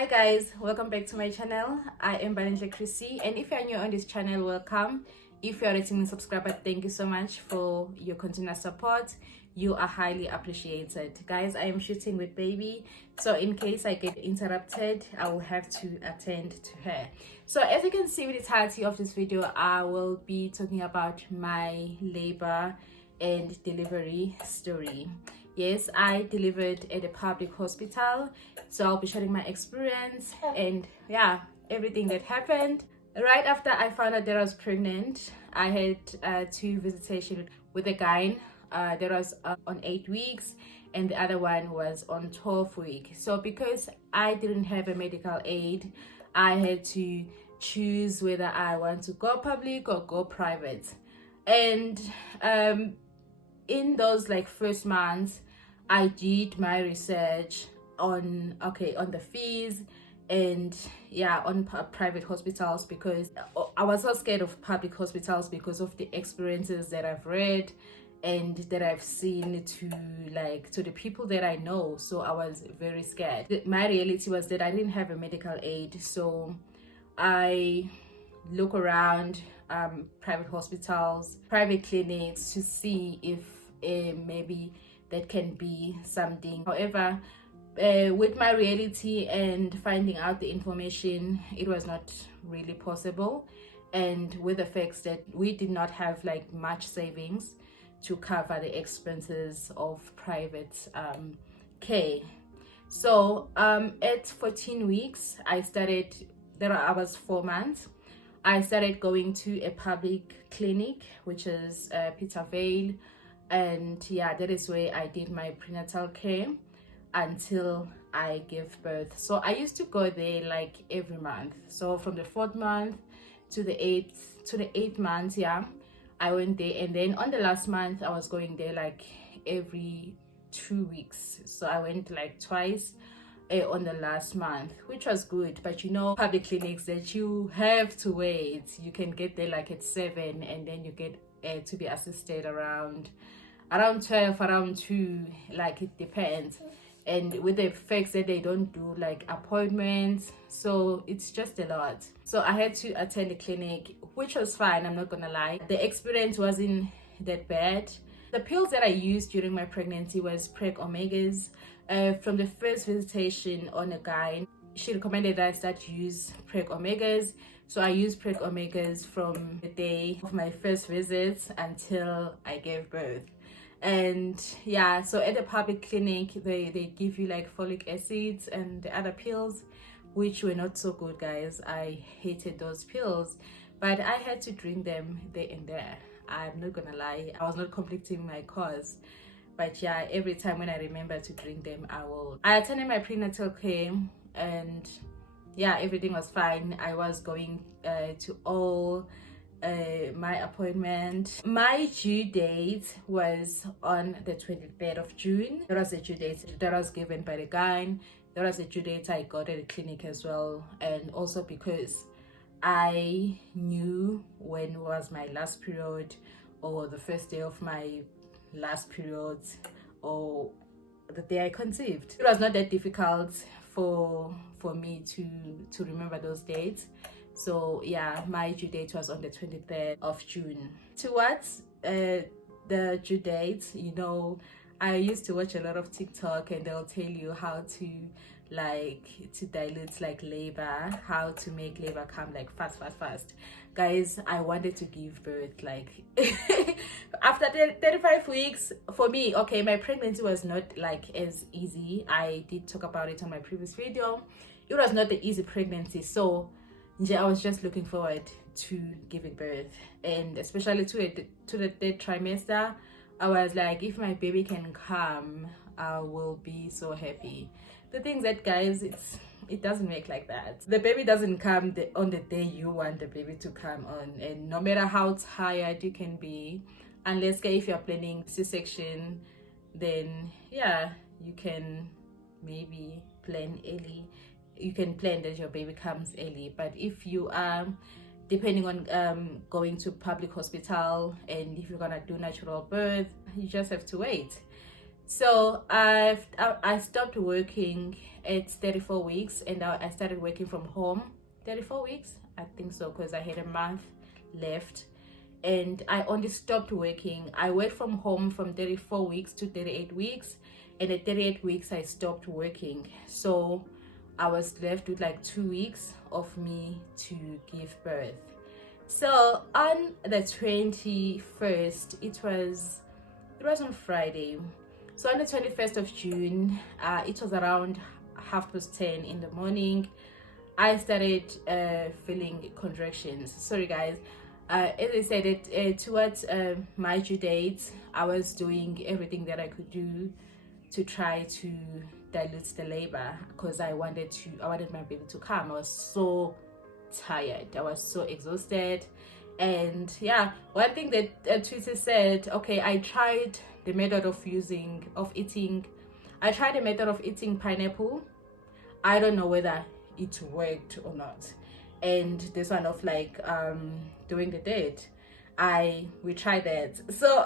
Hi guys, welcome back to my channel. I am Baninja Chrissy, and if you're new on this channel, welcome. If you're a returning subscriber, thank you so much for your continuous support. You are highly appreciated. Guys, I am shooting with baby, so in case I get interrupted, I will have to attend to her. So as you can see with the title of this video, I will be talking about my labor and delivery story. Yes, I delivered at a public hospital, so I'll be sharing my experience and yeah, everything that happened. Right after I found out that I was pregnant, I had two visitations with a guy that was on 8 weeks, and the other one was on 12 weeks. So because I didn't have a medical aid, I had to choose whether I want to go public or go private. And in those like first months, I did my research on the fees and yeah, on private hospitals, because I was so scared of public hospitals because of the experiences that I've read and that I've seen to the people that I know. So I was very scared. My reality was that I didn't have a medical aid, so I look around private hospitals, private clinics to see if maybe that can be something. However, with my reality and finding out the information, it was not really possible, and with the facts that we did not have like much savings to cover the expenses of private care. So at 14 weeks I started, I was 4 months, I started going to a public clinic, which is Peter Vale, and yeah, that is where I did my prenatal care until I gave birth. So I used to go there like every month. So from the 4th month to the 8th month, yeah, I went there. And then on the last month, I was going there like every 2 weeks. So I went like twice on the last month, which was good. But you know, public clinics that you have to wait, you can get there like at 7, and then you get to be assisted around 12, around 2, like it depends. And with the facts that they don't do like appointments, so it's just a lot. So I had to attend the clinic, which was fine, I'm not gonna lie. The experience wasn't that bad. The pills that I used during my pregnancy was Preg Omegas. From the first visitation on a guy, she recommended that I start to use Preg Omegas. So I used Preg Omegas from the day of my first visit until I gave birth. And yeah, so at the public clinic, they give you like folic acids and the other pills, which were not so good, guys. I hated those pills, but I had to drink them there and there. I'm not gonna lie, I was not completing my course, but yeah, every time when I remember to drink them, I attended my prenatal care, and yeah, everything was fine. I was going to all my appointment. My due date was on the 23rd of June. That was the due date that was given by the guy. That was the due date I got at the clinic as well. And also because I knew when was my last period, or the first day of my last period, or the day I conceived. It was not that difficult for me to remember those dates. So yeah, my due date was on the 23rd of June. Towards the due date, you know, I used to watch a lot of TikTok, and they'll tell you how to dilute like labor, how to make labor come like fast. Guys, I wanted to give birth like after 35 weeks. For me, okay, my pregnancy was not like as easy. I did talk about it on my previous video. It was not the easy pregnancy, so I was just looking forward to giving birth, and especially to the 3rd trimester. I was like, if my baby can come, I will be so happy. The things that, guys, it doesn't make like that. The baby doesn't come on the day you want the baby to come on, and no matter how tired you can be, unless if you're planning C-section, then yeah, you can maybe plan early. You can plan that your baby comes early. But if you are depending on going to public hospital, and if you're gonna do natural birth, you just have to wait. So I stopped working it's 34 weeks, and I started working from home. 34 weeks, I think so, because I had a month left, and I only stopped working. I worked from home from 34 weeks to 38 weeks, and at 38 weeks I stopped working. So I was left with like 2 weeks of me to give birth. So on the 21st, it was on Friday. So on the 21st of June, it was around 10:30 in the morning. I started feeling contractions. Sorry guys. As I said, towards my due date, I was doing everything that I could do to try to dilute the labor, because I wanted my baby to come. I was so tired, I was so exhausted. And yeah, one thing that Twitter said, okay, I tried the method of eating pineapple. I don't know whether it worked or not. And this one of like doing the date, we tried that. So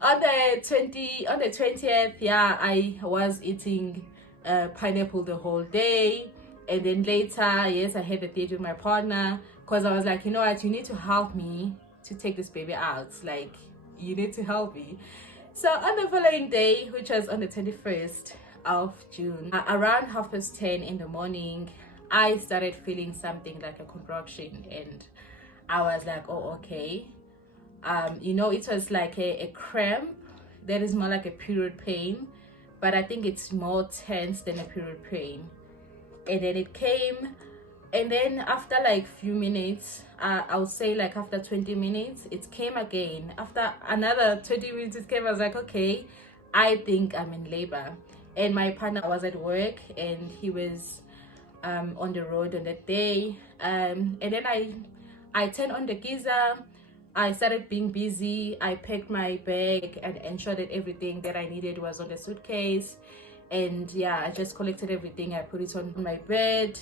on the 20th, yeah, I was eating pineapple the whole day. And then later, yes, I had a date with my partner, because I was like, you know what, you need to help me to take this baby out. Like, you need to help me. So on the following day, which was on the 21st of June, around 10:30 in the morning, I started feeling something like a contraction, and I was like, oh, okay. It was like a cramp that is more like a period pain, but I think it's more tense than a period pain. And then it came, and then after like few minutes, I would say like after 20 minutes, it came again. After another 20 minutes, it came. I was like, okay, I think I'm in labor. And my partner was at work, and he was on the road on that day. And then I turned on the geyser. I started being busy. I packed my bag and ensured that everything that I needed was on the suitcase. And yeah, I just collected everything. I put it on my bed,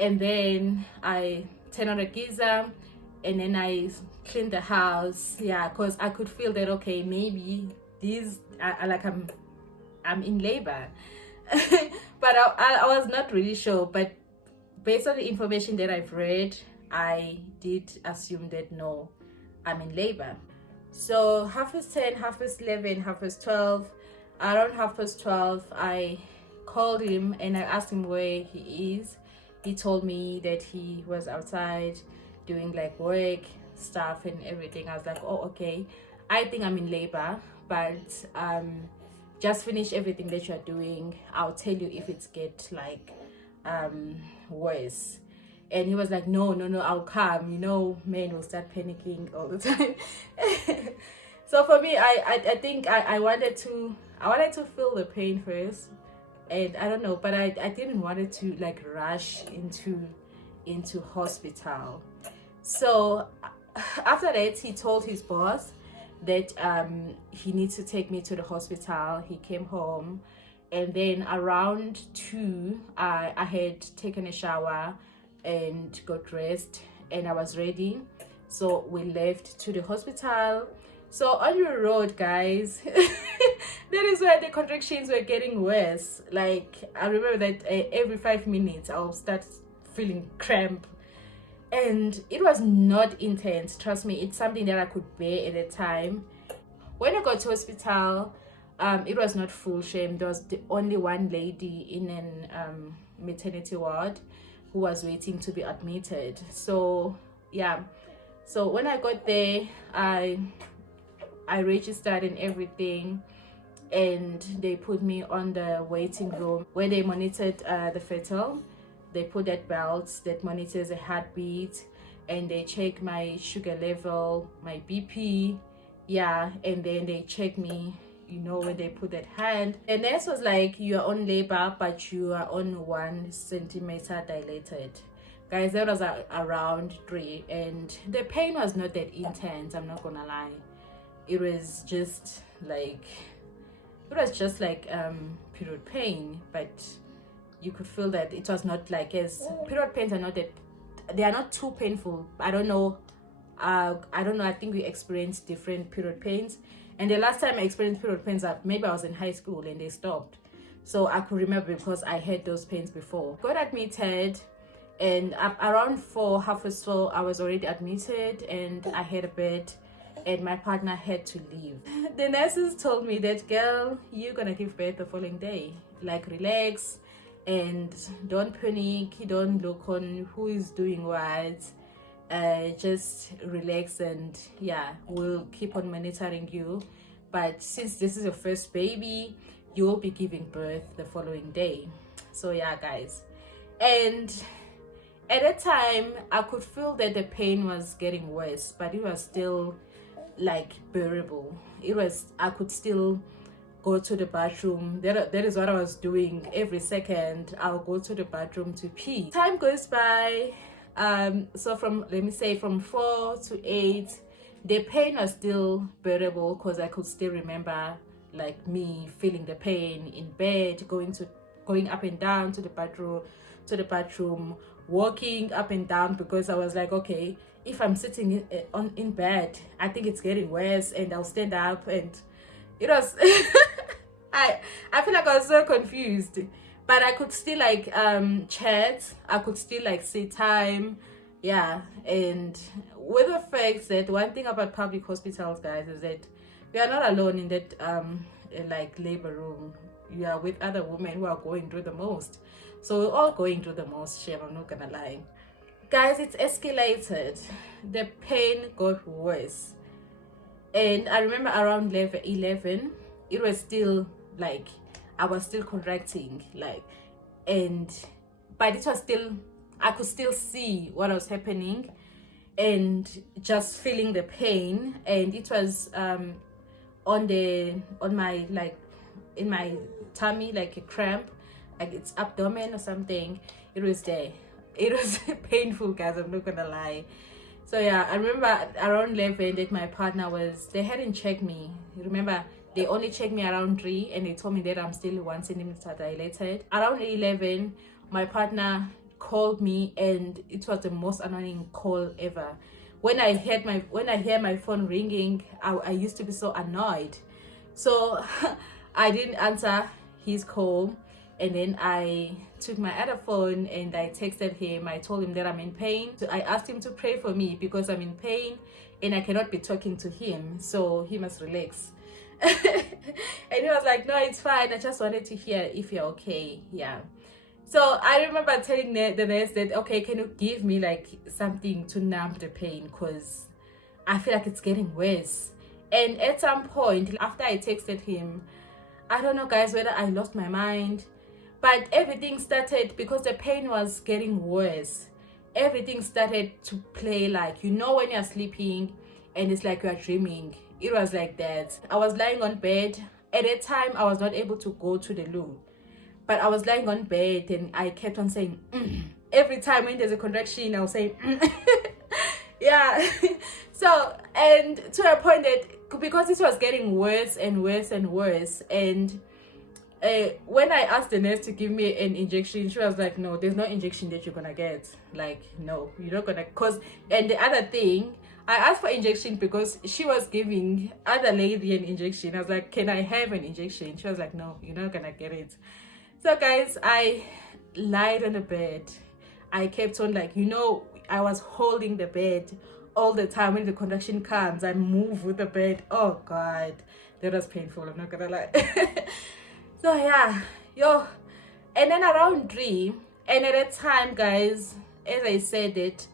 and then I turned on the geyser, and then I cleaned the house. Yeah, because I could feel that, okay, maybe I'm in labor. But I was not really sure. But based on the information that I've read, I did assume that no, I'm in labor. So 10:30, 11:30, 12:30, around 12:30, I called him and I asked him where he is. He told me that he was outside doing like work stuff and everything. I was like, oh, okay, I think I'm in labor, but just finish everything that you're doing. I'll tell you if it's get like worse. And he was like, no, I'll come. Men will start panicking all the time. So for me, I think I wanted to feel the pain first, and I don't know, but I didn't want it to like rush into hospital. So after that, he told his boss that he needs to take me to the hospital. He came home, and then around 2, I had taken a shower and got dressed, and I was ready. So we left to the hospital. So on your road, guys, that is where the contractions were getting worse. Like, I remember that every 5 minutes I'll start feeling cramp, and it was not intense. Trust me, it's something that I could bear at the time. When I got to hospital, it was not full shame. There was the only one lady in an maternity ward who was waiting to be admitted. So yeah, so when I got there, I registered and everything, and they put me on the waiting room where they monitored the fetal. They put that belt that monitors the heartbeat, and they check my sugar level, my BP, yeah, and then they check me, when they put that hand. The nurse was like, you are on labor, but you are on 1 centimeter dilated. Guys, that was around 3, and the pain was not that intense, I'm not gonna lie. It was just like period pain, but you could feel that it was not like, as period pains are not that, they are not too painful. I don't know, I think we experienced different period pains, and the last time I experienced period pains, maybe I was in high school and they stopped. so I could remember because I had those pains before. Got admitted, and around 4, half past 4, I was already admitted, and I had a bed, and my partner had to leave. The nurses told me that, girl, you're gonna give birth the following day, like relax and don't panic, don't look on who is doing what, just relax, and yeah, we'll keep on monitoring you, but since this is your first baby, you will be giving birth the following day. So yeah, guys, and at that time I could feel that the pain was getting worse, but it was still like bearable. It was, I could still go to the bathroom. That is what I was doing. Every second I'll go to the bathroom to pee. Time goes by, so from, let me say, from 4 to 8, the pain was still bearable because I could still remember like me feeling the pain in bed, going up and down to the bathroom, walking up and down, because I was like, okay, if I'm sitting in bed, I think it's getting worse, and I'll stand up, and it was I feel like I was so confused, but I could still like chat, I could still like see time, yeah. And with the fact that one thing about public hospitals, guys, is that we are not alone in that like labor room. You are with other women who are going through the most, so we're all going through the most, shame, I'm not gonna lie. Guys, it's escalated. The pain got worse, and I remember around 11 it was still like I was still contracting, like, and but it was still, I could still see what was happening and just feeling the pain, and it was on my, like, in my tummy, like a cramp, like it's abdomen or something. It was there. It was painful, guys, I'm not gonna lie. So yeah, I remember around 11 that my partner was, they hadn't checked me. Remember, they only checked me around 3, and they told me that I'm still 1 centimeter dilated. Around 11, my partner called me, and it was the most annoying call ever. When I hear my phone ringing, I used to be so annoyed. So I didn't answer his call, and then I took my other phone and I texted him. I told him that I'm in pain. So I asked him to pray for me because I'm in pain and I cannot be talking to him, so he must relax. And he was like, no, it's fine, I just wanted to hear if you're okay. Yeah. So I remember telling the nurse that, okay, can you give me like something to numb the pain, because I feel like it's getting worse. And at some point after I texted him, I don't know, guys, whether I lost my mind, but everything started, because the pain was getting worse, everything started to play, like, you know, when you're sleeping and it's like you're dreaming. It was like that. I was lying on bed. At that time I was not able to go to the loo, but I was lying on bed and I kept on saying every time when there's a contraction, I'll say yeah. So, and to a point that, because this was getting worse and worse and worse, and when I asked the nurse to give me an injection, she was like, no, there's no injection that you're gonna get. Like, no, you're not gonna, cause, and the other thing, I asked for injection because she was giving other lady an injection. I was like, can I have an injection? She was like, no, you're not gonna get it. So guys, I lied on the bed. I kept on, like, you know, I was holding the bed all the time. When the contraction comes, I move with the bed. Oh God, that was painful, I'm not gonna lie. So yeah, yo, and then around 3, and at that time, guys, as I said it,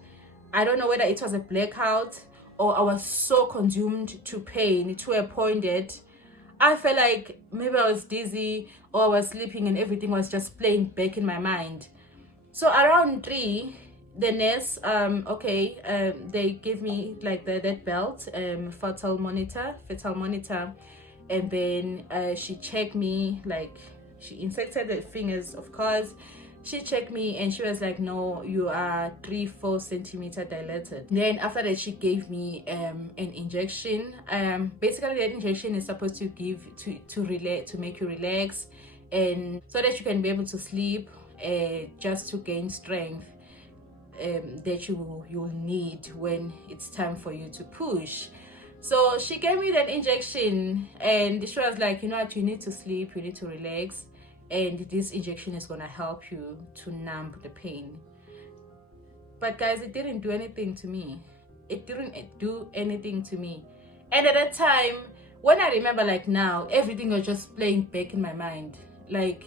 I don't know whether it was a blackout or I was so consumed to pain to a point that I felt like maybe I was dizzy or I was sleeping and everything was just playing back in my mind. So around 3, the nurse, they gave me like that belt, fetal monitor, and then she checked me, like, she inserted the fingers, of course. She checked me and she was like, no, you are 3-4 centimeter dilated. Then after that, she gave me an injection. Basically that injection is supposed to give to make you relax, and so that you can be able to sleep, just to gain strength that you'll need when it's time for you to push. So she gave me that injection and she was like, you know what, you need to sleep, you need to relax, and this injection is gonna help you to numb the pain. But guys, it didn't do anything to me. It didn't do anything to me. And at that time, when I remember, like now, everything was just playing back in my mind. Like,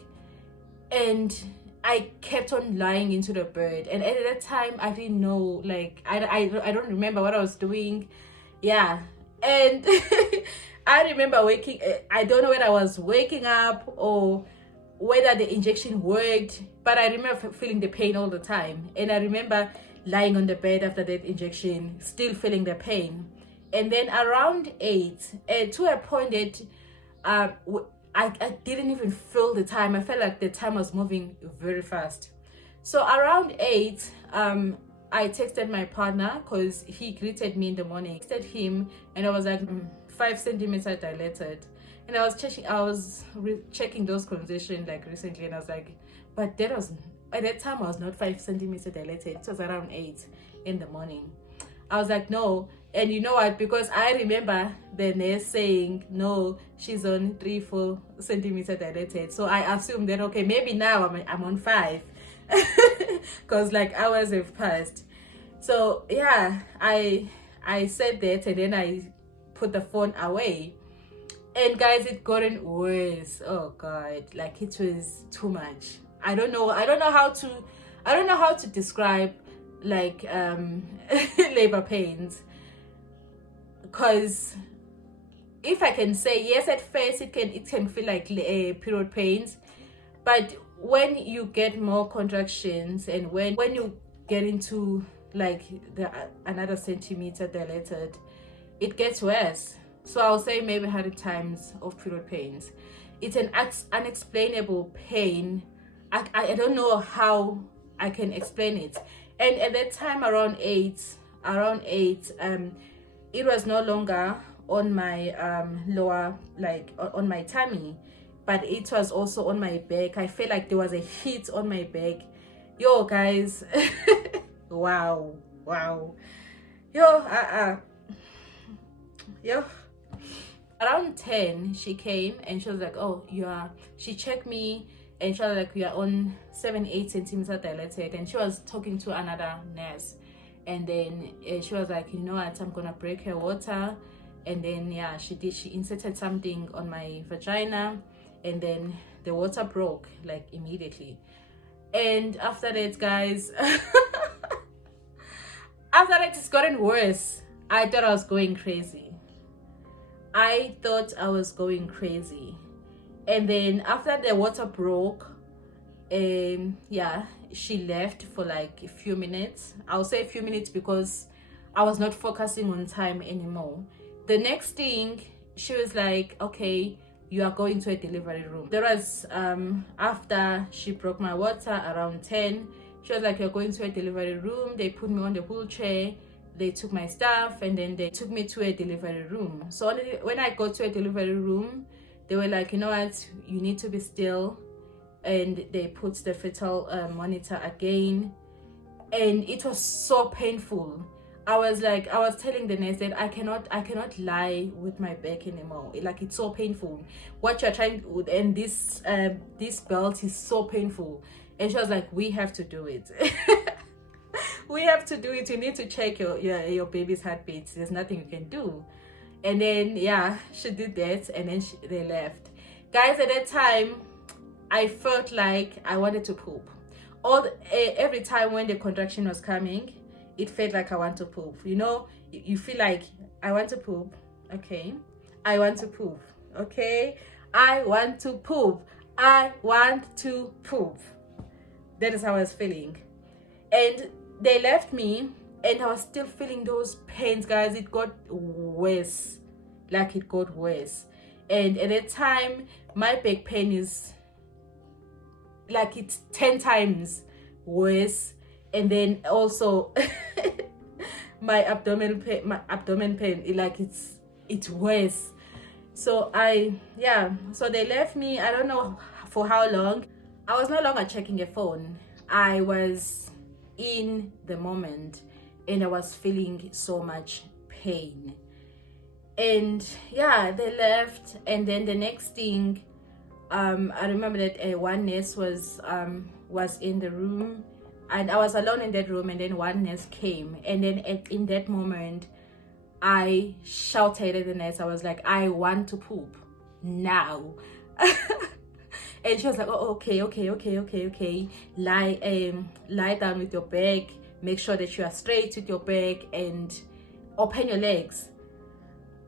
and I kept on lying into the bed. And at that time, I didn't know, like, I don't remember what I was doing. Yeah. And I remember waking, I don't know whether I was waking up or whether the injection worked, but I remember feeling the pain all the time. And I remember lying on the bed after that injection, still feeling the pain. And then around 8, to a point that I didn't even feel the time. I felt like the time was moving very fast. So around 8, I texted my partner because he greeted me in the morning. I texted him and I was like 5 centimeters dilated. And I was checking those conversations like recently, and I was like, but that was, at that time I was not 5 centimeters dilated. It was around 8 in the morning. I was like, no. And you know what? Because I remember the nurse saying, no, she's on 3-4 centimeters dilated. So I assumed that, okay, maybe now I'm on 5. Because like hours have passed. So yeah, I said that, and then I put the phone away. And guys, it gotten worse. Oh God, like it was too much. I don't know how to describe like labor pains. Because if I can say yes, at first it can feel like period pains, but when you get more contractions and when you get into like another centimeter dilated, it gets worse. So I'll say maybe 100 times of period pains. It's an unexplainable pain. I don't know how I can explain it. And at that time around 8, it was no longer on my lower, like on my tummy, but it was also on my back. I felt like there was a heat on my back. Yo guys, wow. Yo, around 10 she came and she was like, oh, she checked me and she was like, you are on 7-8 centimeters dilated. And she was talking to another nurse, and then she was like, you know what, I'm gonna break her water. And then yeah, she inserted something on my vagina, and then the water broke like immediately. And after that, guys, after that it's gotten worse. I thought I was going crazy. And then after the water broke, yeah, she left for like a few minutes. I'll say a few minutes because I was not focusing on time anymore. The next thing, she was like, okay, you are going to a delivery room. There was after she broke my water around 10, she was like, you're going to a delivery room. They put me on the wheelchair, they took my stuff, and then they took me to a delivery room. So when I got to a delivery room, they were like, you know what, you need to be still. And they put the fetal monitor again, and it was so painful. I was telling the nurse that I cannot lie with my back anymore. Like, it's so painful. What you're trying to, and this belt is so painful. And she was like, we have to do it. We have to do it. You need to check your baby's heartbeat. There's nothing you can do. And then yeah, she did that, and then they left. Guys, at that time, I felt like I wanted to poop. Every time when the contraction was coming, it felt like I want to poop. You know, you feel like I want to poop. Okay, I want to poop. Okay, I want to poop. I want to poop. That is how I was feeling. And they left me, and I was still feeling those pains, guys. It got worse. Like, it got worse. And at that time, my back pain is like, it's 10 times worse. And then also my abdomen pain, like, it's worse. So so they left me. I don't know for how long. I was no longer checking a phone. I was in the moment, and I was feeling so much pain. And yeah, they left. And then the next thing, I remember that one nurse was in the room, and I was alone in that room, and then one nurse came, and then in that moment I shouted at the nurse. I was like, I want to poop now. And she was like, oh, okay, lie down with your back, make sure that you are straight with your back, and open your legs.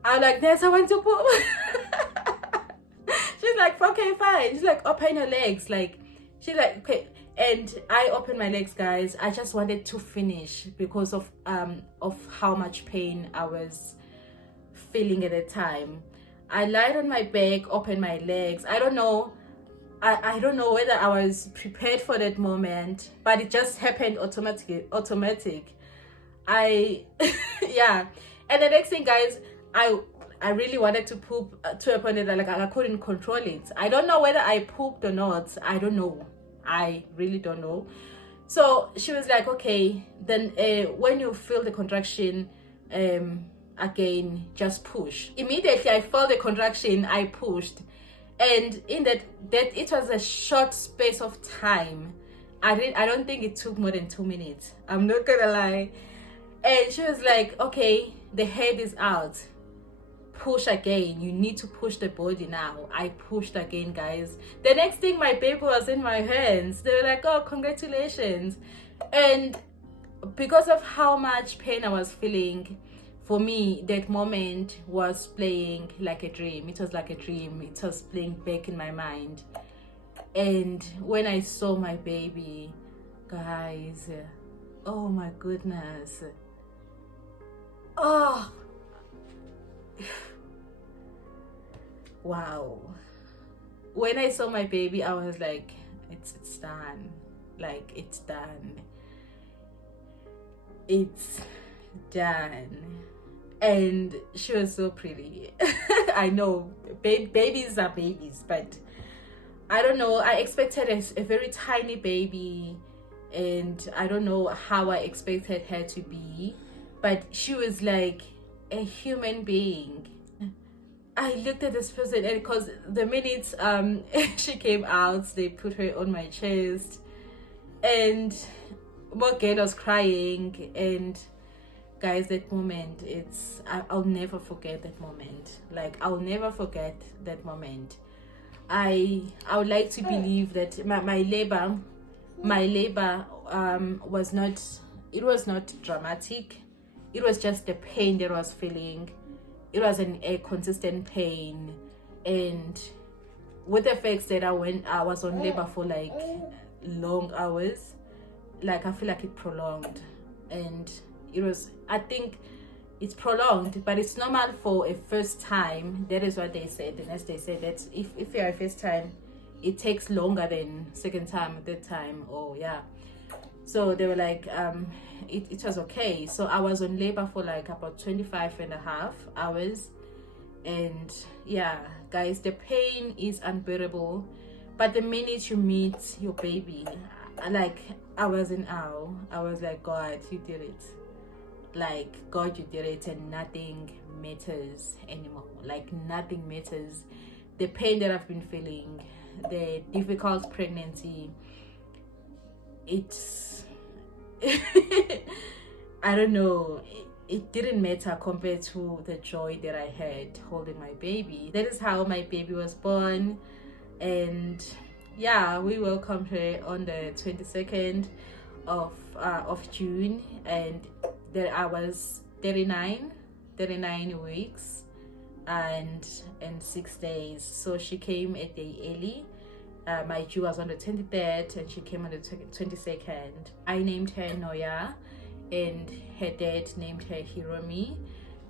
I'm like, nurse, I want to poop. She's like, okay, fine. She's like, open your legs. Like, she's like, okay. And I opened my legs, guys. I just wanted to finish because of how much pain I was feeling at the time. I lied on my back, opened my legs. I don't know whether I was prepared for that moment, but it just happened automatic. Yeah. And the next thing, guys, I really wanted to poop to a point that like I couldn't control it. I don't know whether I pooped or not. I don't know. I really don't know. So she was like, okay, then when you feel the contraction again, just push. Immediately I felt the contraction, I pushed. And in that it was a short space of time. I don't think it took more than 2 minutes. I'm not gonna lie. And she was like, okay, the head is out. Push again. You need to push the body now. I pushed again, guys. The next thing, my baby was in my hands. They were like, oh, congratulations. And because of how much pain I was feeling, for me, that moment was playing like a dream. It was like a dream. It was playing back in my mind. And when I saw my baby, guys, oh my goodness. Oh, wow. When I saw my baby, I was like, it's done. Like, it's done. It's done. And she was so pretty. I know babies are babies, but I don't know, I expected a very tiny baby, and I don't know how I expected her to be, but she was like a human being. I looked at this person, and because the minute she came out, they put her on my chest, and Morgan was crying. And guys, that moment, I'll never forget that moment. Like, I'll never forget that moment. I would like to believe that my labor was not dramatic. It was just the pain that I was feeling. It was a consistent pain, and with the fact that I was on labor for like long hours, like I feel like it prolonged. And I think it's prolonged, but it's normal for a first time. That is what they said. The nurse, they said that if you're a first time, it takes longer than second time, third time, or yeah. So they were like, it was okay. So I was on labor for like about 25.5 hours. And yeah, guys, the pain is unbearable. But the minute you meet your baby, like, I was in awe. I was like, God, you did it. Like, God, you did it, and nothing matters anymore. Like, nothing matters. The pain that I've been feeling, the difficult pregnancy, it's I don't know, it didn't matter compared to the joy that I had holding my baby. That is how my baby was born. And yeah, we welcomed her on the 22nd of June, and there I was 39 weeks and 6 days. So she came a day early. My due was on the 23rd, and she came on the 22nd. I named her Noya, and her dad named her Hiromi.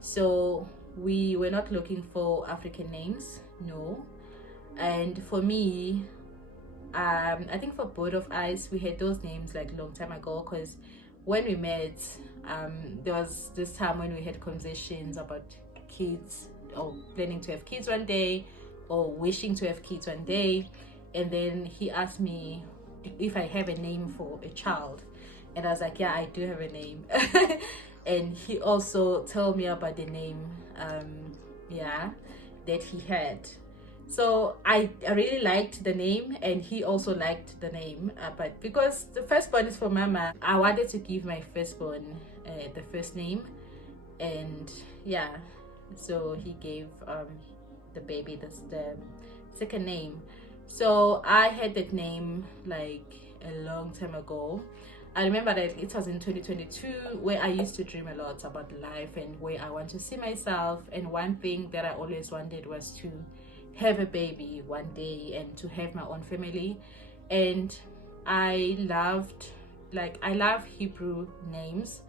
So we were not looking for African names, no. And for me, I think for both of us, we had those names like a long time ago, because when we met, there was this time when we had conversations about kids, or planning to have kids one day, or wishing to have kids one day. And then he asked me if I have a name for a child, and I was like, yeah, I do have a name. And he also told me about the name that he had. So I really liked the name, and he also liked the name. But because the firstborn is for mama, I wanted to give my firstborn the first name. And yeah, so he gave the baby the second name. So I had that name like a long time ago. I remember that it was in 2022 where I used to dream a lot about life and where I want to see myself. And one thing that I always wanted was to have a baby one day and to have my own family. And I loved, like, I love Hebrew names,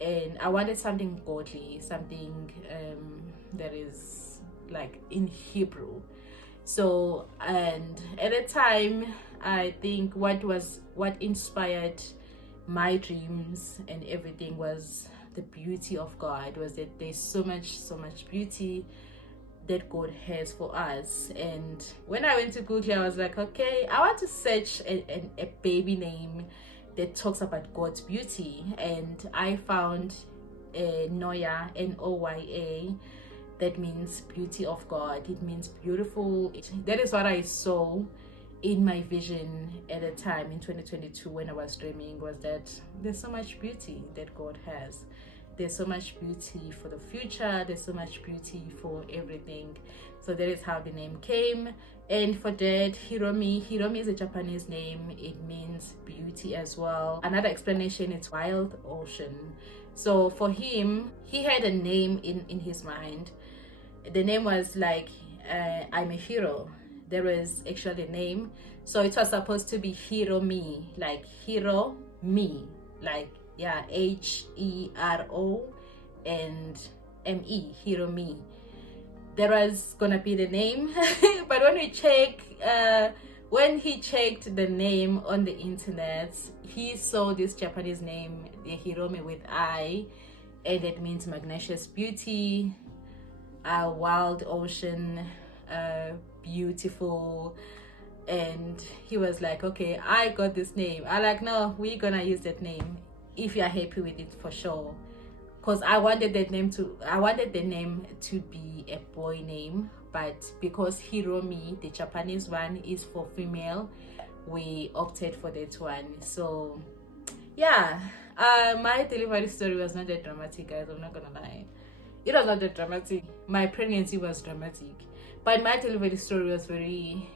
and I wanted something godly, something that is like in Hebrew. So, and at the time, I think what inspired my dreams and everything was the beauty of God. Was that there's so much beauty that God has for us. And when I went to Google, I was like, okay, I want to search a baby name that talks about God's beauty. And I found Noya, Noya. That means beauty of God. It means beautiful. That is what I saw in my vision at the time in 2022 when I was dreaming, was that there's so much beauty that God has. There's so much beauty for the future. There's so much beauty for everything. So that is how the name came. And for that, Hiromi is a Japanese name. It means beauty as well. Another explanation is wild ocean. So for him, he had a name in his mind. The name was like, I'm a hero. There was actually a name. So it was supposed to be Hiromi, like hero me, like, yeah, Hero and Me, Hiromi. That was gonna be the name. But when he checked the name on the internet, he saw this Japanese name, the Hiromi with I, and it means magnetic beauty, wild ocean, beautiful. And he was like, okay, I got this name. I like, no, we're gonna use that name if you're happy with it, for sure. Because I wanted the name to be a boy name, but because Hiromi, the Japanese one, is for female, we opted for that one. So yeah, my delivery story was not that dramatic, guys. I'm not gonna lie. It was not that dramatic. My pregnancy was dramatic, but my delivery story was very,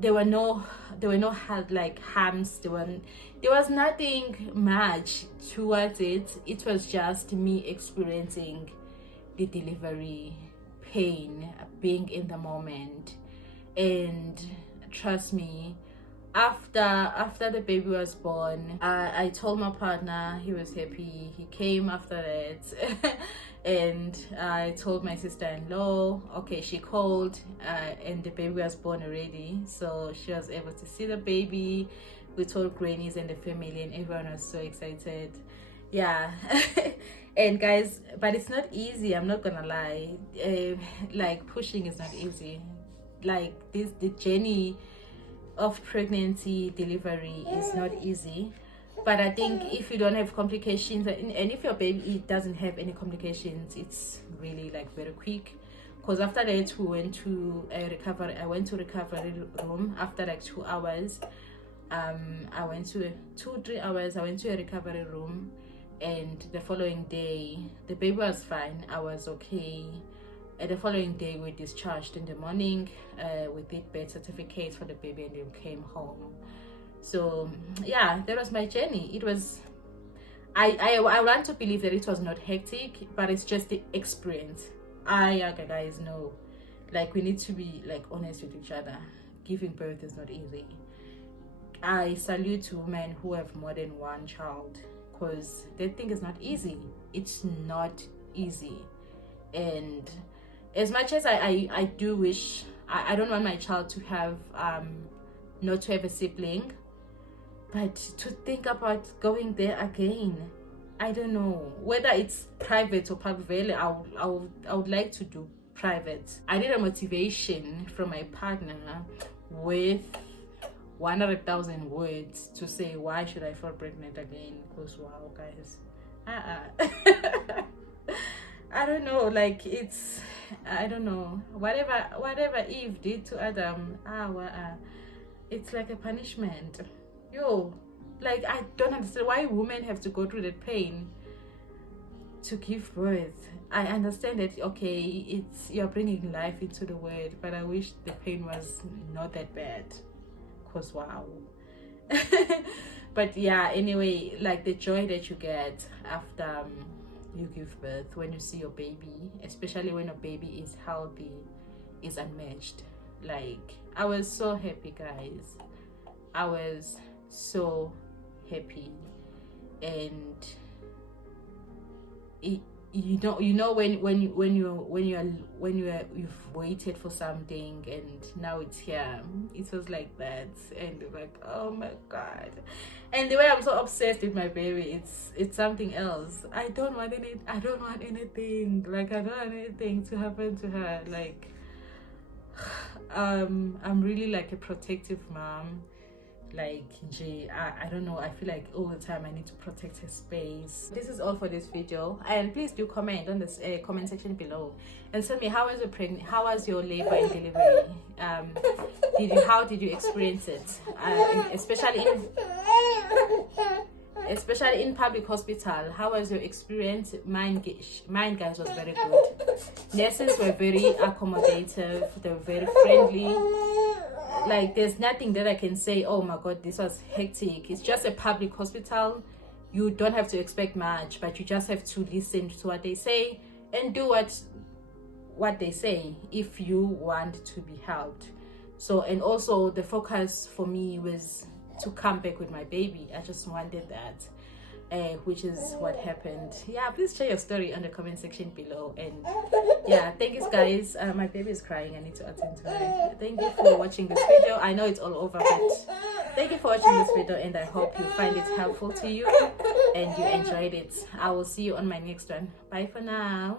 there were no hard like harms. There was nothing much towards it. It was just me experiencing the delivery pain, being in the moment. And trust me, after the baby was born, I told my partner. He was happy. He came after that. And I told my sister-in-law. Okay, she called, and the baby was born already, so she was able to see the baby. We told grannies and the family, and everyone was so excited. Yeah. And guys, but it's not easy, I'm not gonna lie. Like, pushing is not easy. Like, the journey of pregnancy, delivery is not easy. But I think if you don't have complications, and if your baby doesn't have any complications, it's really like very quick. Because after that, we went to a recovery. I went to recovery room after like 2 hours. I went to 2-3 hours. I went to a recovery room, and the following day, the baby was fine. I was okay. And the following day, we discharged in the morning. We did birth certificates for the baby, and then came home. So yeah, that was my journey. It was, I want to believe that it was not hectic, but it's just the experience. Guys, know, like, we need to be like honest with each other. Giving birth is not easy. I salute to women who have more than one child, because that thing is not easy. It's not easy. And as much as I do wish, I don't want my child to have not to have a sibling, but to think about going there again, I don't know whether it's private or public. I would like to do private. I need a motivation from my partner with 100,000 words to say why should I fall pregnant again. Because wow, guys, I don't know, like I don't know, whatever Eve did to Adam, it's like a punishment. Yo, like I don't understand why women have to go through that pain to give birth. I understand that, okay, it's you're bringing life into the world, but I wish the pain was not that bad, cause wow. But yeah, anyway, like the joy that you get after you give birth, when you see your baby, especially when a baby is healthy, is unmatched. Like I was so happy, guys. I was so happy. And you know you've waited for something and now it's here. It was like that, and like, oh my god. And the way I'm so obsessed with my baby, it's something else. I don't want anything, like I don't want anything to happen to her. Like I'm really like a protective mom. Like I don't know, I feel like all the time I need to protect her space. This is all for this video, and please do comment on this comment section below and tell me how was your labor and delivery. How did you experience it, especially in public hospital? How was your experience? Mine guys was very good. Nurses were very accommodative, they were very friendly. Like there's nothing that I can say, oh my god, this was hectic. It's just a public hospital. You don't have to expect much, but you just have to listen to what they say and do what they say if you want to be helped. So, and also the focus for me was to come back with my baby. I just wanted that, which is what happened. Yeah, please share your story on the comment section below. And yeah, thank you guys. My baby is crying, I need to attend to her. Thank you for watching this video. I know it's all over, but thank you for watching this video, and I hope you find it helpful to you and you enjoyed it. I will see you on my next one. Bye for now.